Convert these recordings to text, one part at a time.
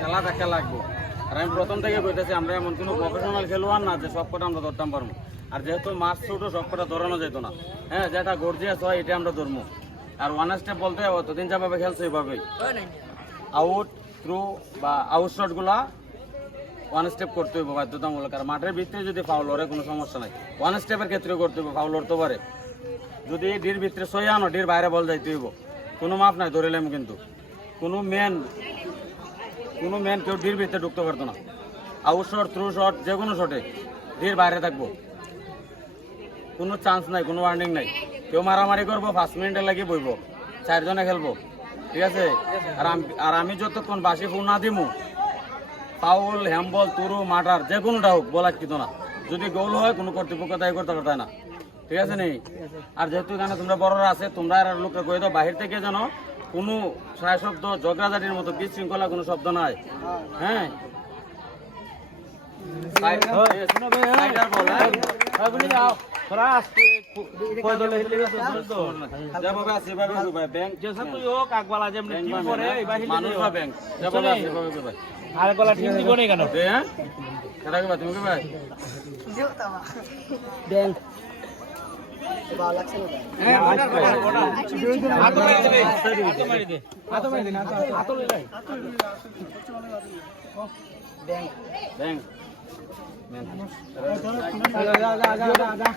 খেলা দেখা লাগবো। আর আমি প্রথম থেকে কইতেছি, আমরা এমন কোনো প্রফেশনাল খেলোয়াড় না যে সব কটা আমরা ধরতাম পারব আর যেহেতু মাছ ছোটো সব কটা ধরানো যেত না। হ্যাঁ যেটা গর্জিয়াস হয়, এটা আমরা ধরবো আর ওয়ান স্টেপ বলতে হবে, অতদিন যেভাবে খেলছে ওইভাবেই। আউট থ্রু বা আউট শটগুলা ওয়ান স্টেপ করতে হইব বাধ্যতামূলক। আর মাঠের ভিতরে যদি ফাউল ওরে কোনো সমস্যা নাই। ওয়ান স্টেপের ক্ষেত্রে করতে হইব ফাউল হতে পারে। যদি ডির ভিতরে সই আনো ডির বাইরে বল যাইতে হইব। কোনো মাপ নাই ধরিলাম কিন্তু। কোনো মেন কোনো মেন কেউ ডির ভিতরে ঢুকতে পারতো না। আউট শট থ্রু শট যে কোনো শটে ডির বাইরে থাকব। কোনো চান্স নাই, কোনো ওয়ার্নিং নাই। কেউ মারামারি করব পাঁচ মিনিটের লাগে বইব। চারজনে খেলব, ঠিক আছে? আর আর আমি যতক্ষণ বাসি ফোন না দিমু পাউল হ্যাম্বল তুরু মাটার যে কোনোটা হোক, বলার কিন্তু না। যদি গোল হয়, কোনো কর্তৃপক্ষ দায়ী করতে পারতে না। ঠিক আছে নেই আর যেহেতু এখানে তোমরা বড়রা আছে, তোমরা আর লোককে কয়ে দাও, বাহির থেকে যেন কোনো সায় শব্দ ঝগড়াঝাটির মতো বিশৃঙ্খলা কোনো শব্দ নাই। হ্যাঁ? সাইডার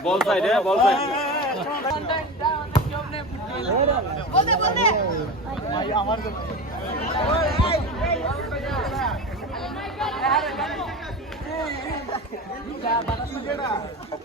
বল সাইড বল আমার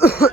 Ugh.